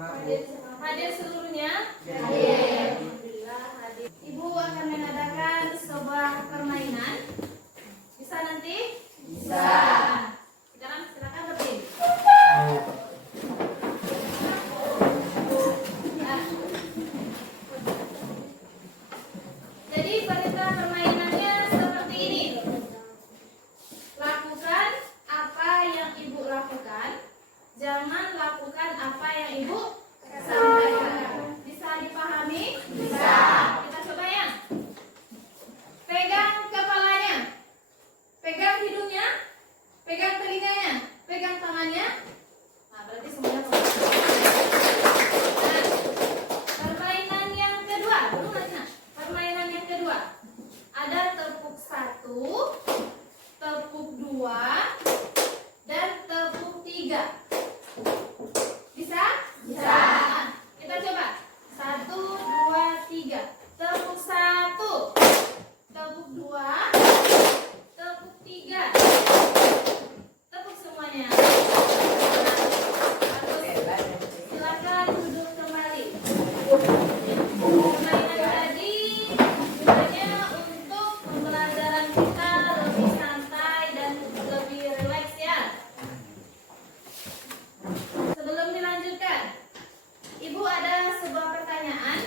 Hadir seluruhnya? Hadir. Alhamdulillah hadir. Ibu akan mengadakan sebuah permainan. Bisa nanti? Bisa. Sekarang silakan berdiri. Jadi perintah permainannya seperti ini. Lakukan apa yang ibu lakukan. Jangan lakukan apa yang ibu sampaikan. Bisa dipahami? Bisa. Kita coba ya. Pegang kepalanya. Pegang hidungnya. Pegang telinganya. Pegang tangannya. Nah, berarti semuanya nah, permainan yang kedua. Belum lagi nah. Permainan yang kedua. Ada tepuk 1, tepuk 2, dan tepuk 3. Bisa? Bisa. Kita coba. 1, 2, 3. Tepuk 1, tepuk 2, tepuk 3. Tepuk semuanya. Silakan duduk kembali. Permainan tadi gunanya untuk pembelajaran kita lebih santai dan lebih rileks ya. Sebelum dilanjutkan, Ibu ada sebuah pertanyaan.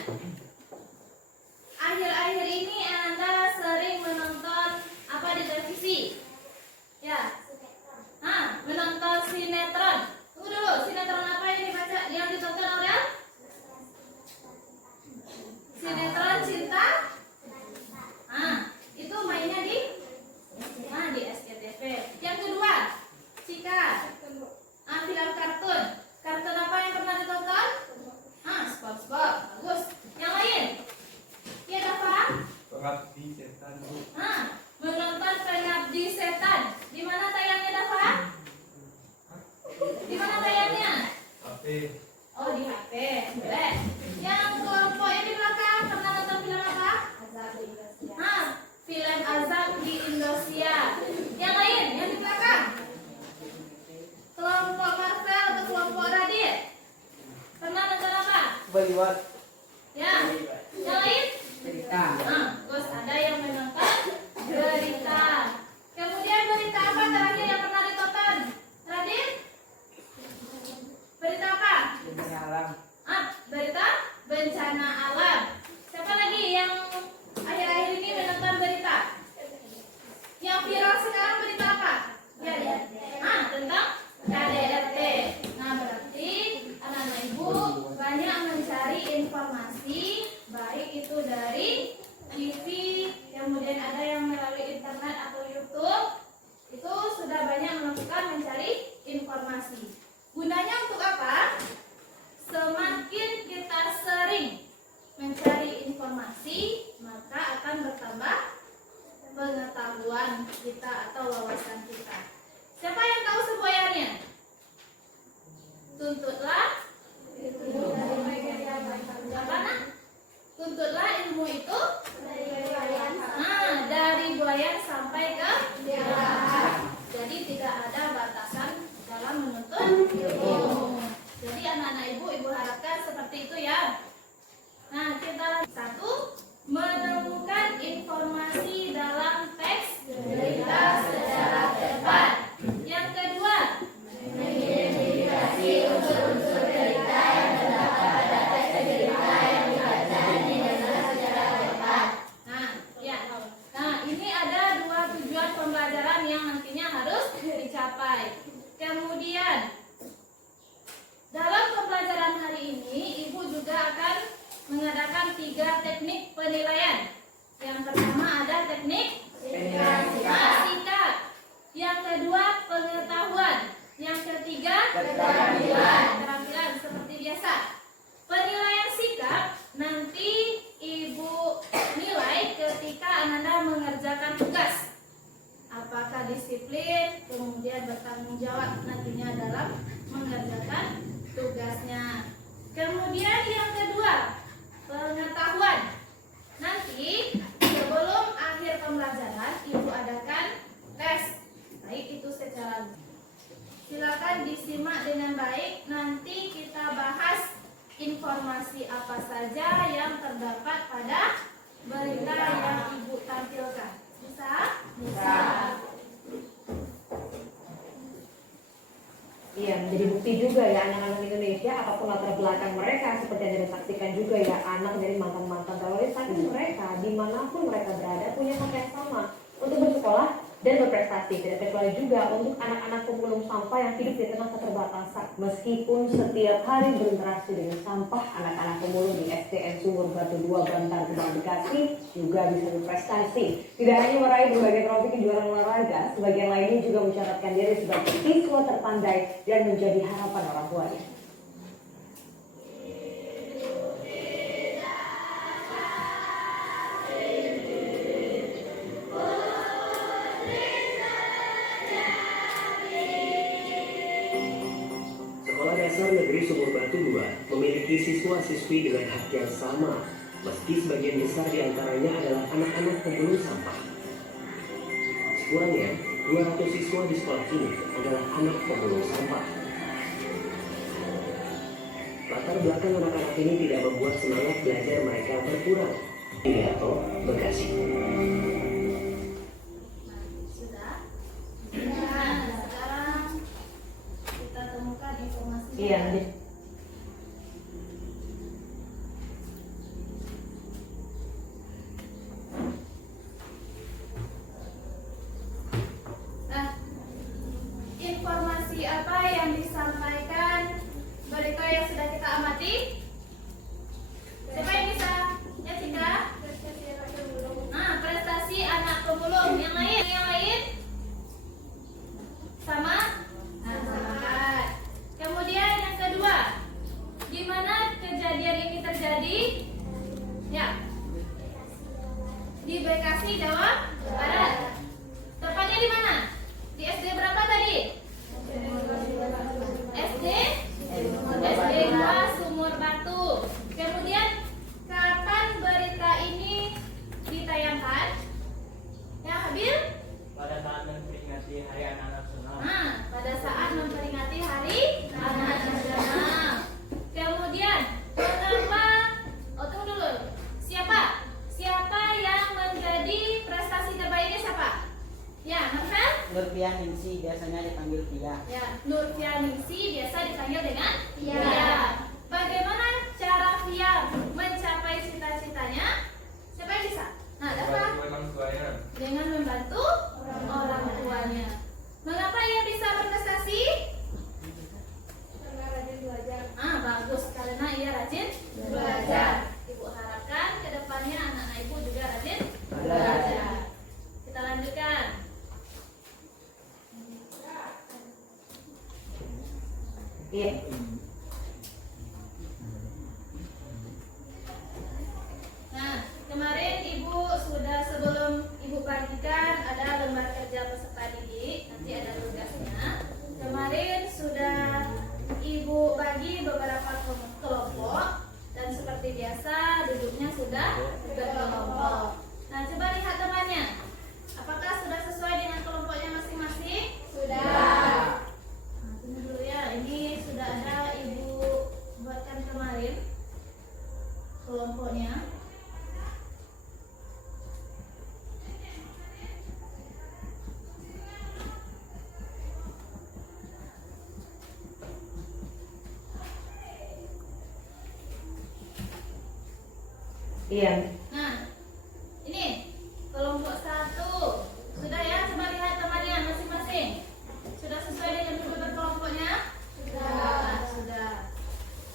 Akhir-akhir ini Anda sering menonton apa di televisi? Ya. Menonton sinetron. Tunggu dulu, sinetron apa yang dibaca, yang ditonton orang? Sinetron cinta? Itu mainnya di SCTV. Yang kedua, Cika. Film kartun. Kartun apa yang pernah ditonton? SpongeBob. Bagus. Yang lain? Ya, Dava? Pengabdi Setan, Bu. Menonton Pengabdi Setan. Di mana tayangnya, Dava? Di mana tayangnya? HP. Oh, di HP. Boleh. Yang kelompok yang di belakang pernah nonton film apa? Film Azab di Indosiar. Yang lain, yang di belakang? Kelompok Marvel atau kelompok Radit? Pernah nonton apa? Baliwat. Ya. Yang lain? Terus ada yang menonton berita. Kemudian berita apa terakhir yang pernah ditonton? Radit? Berita apa? Bencana alam. Berita bencana alam. Siapa lagi yang akhir-akhir ini menonton berita? Yang viral sekarang berita apa? Ya. Tentang KDRT. Nah, berarti anak-anak ibu banyak mencari informasi, baik itu dari TV, kemudian ada yang melalui internet atau YouTube. Itu sudah banyak melakukan mencari informasi. Gunanya untuk apa? Semakin kita sering mencari informasi, maka akan bertambah pengetahuan kita atau wawasan kita. Siapa yang tahu semboyannya? Tuntutlah apa nak? Tuntutlah ilmu itu dari buayan sampai ke lahat. Jadi tidak ada batasan dalam menuntut ilmu. Jadi anak-anak ibu harapkan seperti itu ya. Nah, kita satu, menemukan informasi dalam teks berita secara tepat. Yang kedua, mengidentifikasi unsur-unsur berita yang terdapat pada teks berita yang dibaca dan didengar secara tepat. Nah, ini ada dua tujuan pembelajaran yang nantinya harus dicapai. Kemudian, dalam pembelajaran hari ini, Ibu juga akan mengadakan 3 teknik penilaian. Yang pertama ada teknik sikap. Yang kedua pengetahuan. Yang ketiga keterampilan seperti biasa. Penilaian sikap nanti Ibu nilai ketika Anda mengerjakan tugas. Apakah disiplin, kemudian bertanggung jawab nantinya dalam mengerjakan tugasnya. Kemudian yang kedua, pengetahuan. Nanti sebelum akhir pembelajaran Ibu adakan tes, baik itu secara silakan disimak dengan baik. Nanti kita bahas informasi apa saja yang terdapat pada berita yang Ibu tampilkan. Bisa? Bisa. Iya, menjadi bukti juga ya anak-anak Indonesia apapun latar belakang mereka, seperti yang disaksikan juga ya anak dari mantan-mantan teroris, tapi mereka dimanapun mereka berada punya hak yang sama untuk bersekolah dan berprestasi. Tidak kecuali juga untuk anak-anak pemulung sampah yang hidup di tengah keterbatasan. Meskipun setiap hari berinteraksi dengan sampah, anak-anak pemulung di SDN Sumur Batu 2 Bantar Gebang Bekasi juga bisa berprestasi. Tidak hanya meraih berbagai trofi kejuaraan olahraga, sebagian lainnya juga mencatatkan diri sebagai siswa terpandai dan menjadi harapan orang tuanya. Sekolah Dasar Negeri Sumur Batu 2 memiliki siswa-siswi dengan hak yang sama, meski sebagian besar diantaranya adalah anak-anak pemulung sampah. Sekurangnya, 200 siswa di sekolah ini adalah anak pemulung sampah. Latar belakang anak-anak ini tidak membuat semangat belajar mereka berkurang. Irianto, Bekasi. Sudah? Nah, sekarang kita temukan informasinya. Iya, Nah, informasi apa yang disampaikan berita yang sudah kita amati? Siapa yang bisa? Ya, Cika? Nah, prestasi anak pemulung. Yang lain? Yang lain? Sama? Nah, sama. Kemudian yang kedua, di mana kejadian ini terjadi? Ya, di Bekasi, Jawa Barat. Tepatnya di mana? Di SD berapa tadi? SD 2 Sumur Batu. Kemudian kapan berita ini ditayangkan? Ya, Habil? Pada saat memperingati Hari Anak Nasional. Nah, pada saat memperingati Hari Anak Nasional. Kemudian, mengapa? Oh, tunggu dulu. Siapa? Siapa yang menjadi prestasi terbaiknya siapa? Ya, Novel? Nurfiah Ningsi biasanya dipanggil Pia. Ya, Nurfiah Ningsi biasa dipanggil dengan Pia. Bagaimana cara Pia mencapai cita-citanya? Siapa yang bisa? Nah, dapat Orang tuanya. dengan membantu orang tuanya. Mengapa ia bisa berprestasi? Karena rajin belajar. Ah, bagus, karena ia rajin belajar. Ibu harapkan ke depannya anak-anak ibu juga rajin belajar. Kita lanjutkan. iya. Nah, kemarin ibu sudah sebelum ibu bagikan ada lembar kerja peserta didik, nanti ada tugasnya. Kemarin sudah ibu bagi beberapa kelompok dan seperti biasa duduknya sudah berkelompok. Nah, coba lihat temannya. Apakah sudah sesuai dengan kelompoknya masing-masing? Sudah. Nah, tunggu dulu ya. Ini sudah ada ibu buatkan kemarin kelompoknya. Iya. Nah, ini kelompok 1. Sudah ya, coba lihat temannya masing-masing. Sudah sesuai dengan tugas kelompoknya? Sudah.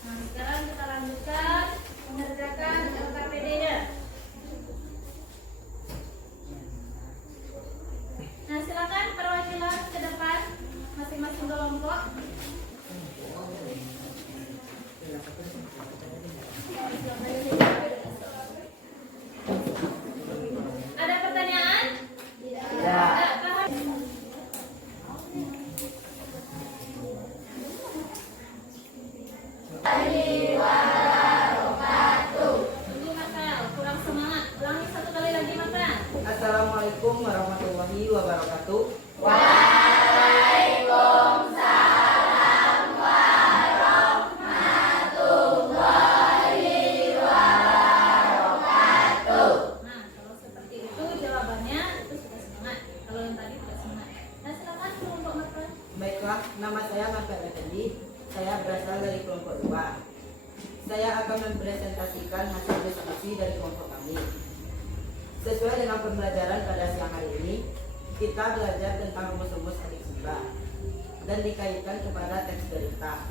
Nah, sekarang kita lanjutkan mengerjakan LKPD-nya. Nah, silakan perwakilan ke depan masing-masing kelompok. Baiklah, nama saya Marka Effendi. Saya berasal dari kelompok 2. Saya akan mempresentasikan hasil diskusi dari kelompok kami. Sesuai dengan pembelajaran pada siang hari ini, kita belajar tentang rumus-rumus adiksiba dan dikaitkan kepada teks berita.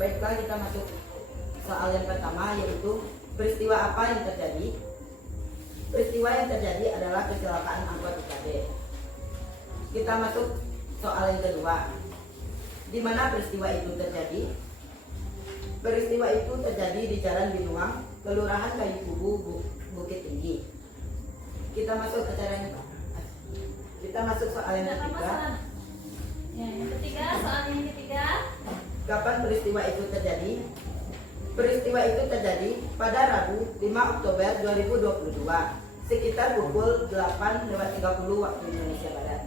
Baiklah, kita masuk soal yang pertama, yaitu peristiwa apa yang terjadi. Peristiwa yang terjadi adalah kecelakaan angkot IKD. Kita masuk soal yang kedua. Di mana peristiwa itu terjadi? Peristiwa itu terjadi di Jalan Binuang, Kelurahan Kayu Kubu, Bukit Tinggi. Kita masuk soal yang Tidak ketiga. masalah. Ya, yang ketiga, soal yang ketiga. Kapan peristiwa itu terjadi? Peristiwa itu terjadi pada Rabu 5 Oktober 2022 sekitar pukul 8:30 waktu Indonesia Barat.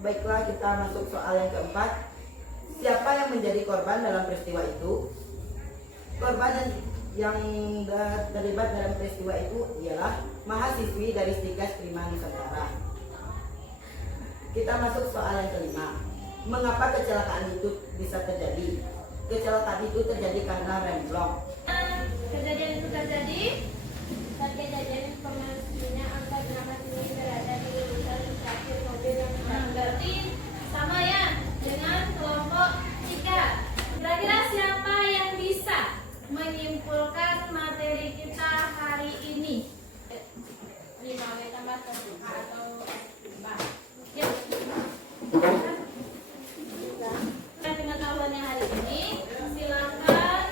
Baiklah, kita masuk soal yang keempat. Siapa yang menjadi korban dalam peristiwa itu? Korban yang terlibat dalam peristiwa itu ialah mahasiswi dari Stikes Prima Nusantara. Kita masuk soal yang kelima. Mengapa kecelakaan itu bisa terjadi? Kecelakaan itu terjadi karena remblong. Kejadian itu terjadi Saat kejadian informasinya angka jenazah ini berada di lulusan terakhir mobil yang berarti sama ya dengan kelompok 3. Kira-kira siapa yang bisa menyimpulkan materi kita hari ini? 5W tambah 1 atau Ya. Pengetahuannya hari ini, silakan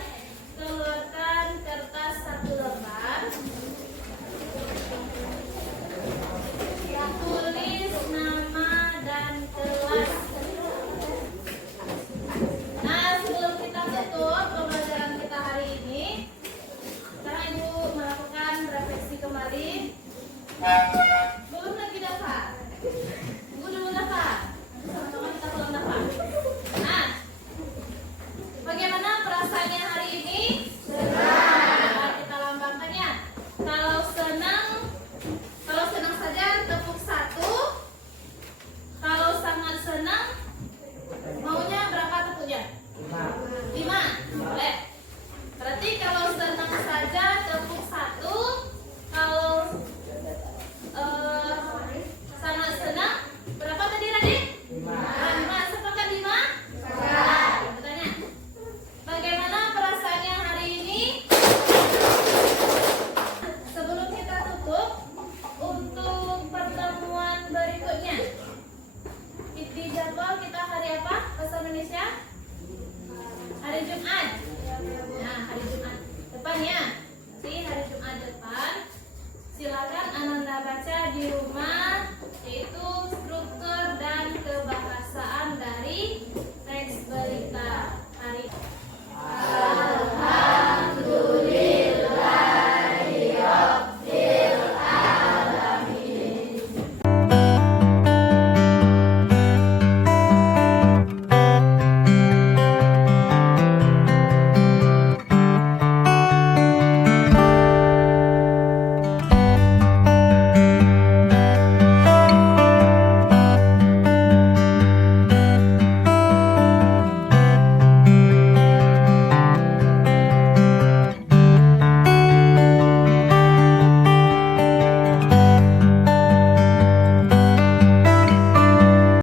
keluarkan kertas 1 lembar. Tulis nama dan kelas. Nah, sebelum kita tutup pembelajaran kita hari ini, sekarang Ibu melakukan refleksi kembali. Belum lagi daftar. Ibu dulu daftar. Sama-sama kita belum daftar. Nah, bagaimana perasaannya hari ini? Senang. Kita lambangkannya. Kalau senang saja tepuk 1. Kalau sangat senang, maunya berapa tepuknya? 5. Boleh. Berarti kalau senang saja tepuk 1. Kalau sangat senang, berapa tadi Radik? 5. Sepakat 5? Bertanya, bagaimana perasaannya hari ini? Sebelum kita tutup, untuk pertemuan berikutnya, di jadwal kita hari apa? Bahasa Indonesia? Hari Jumat. Nah, hari Jumat depan ya. Nanti hari Jumat depan, silakan Ananda baca di rumah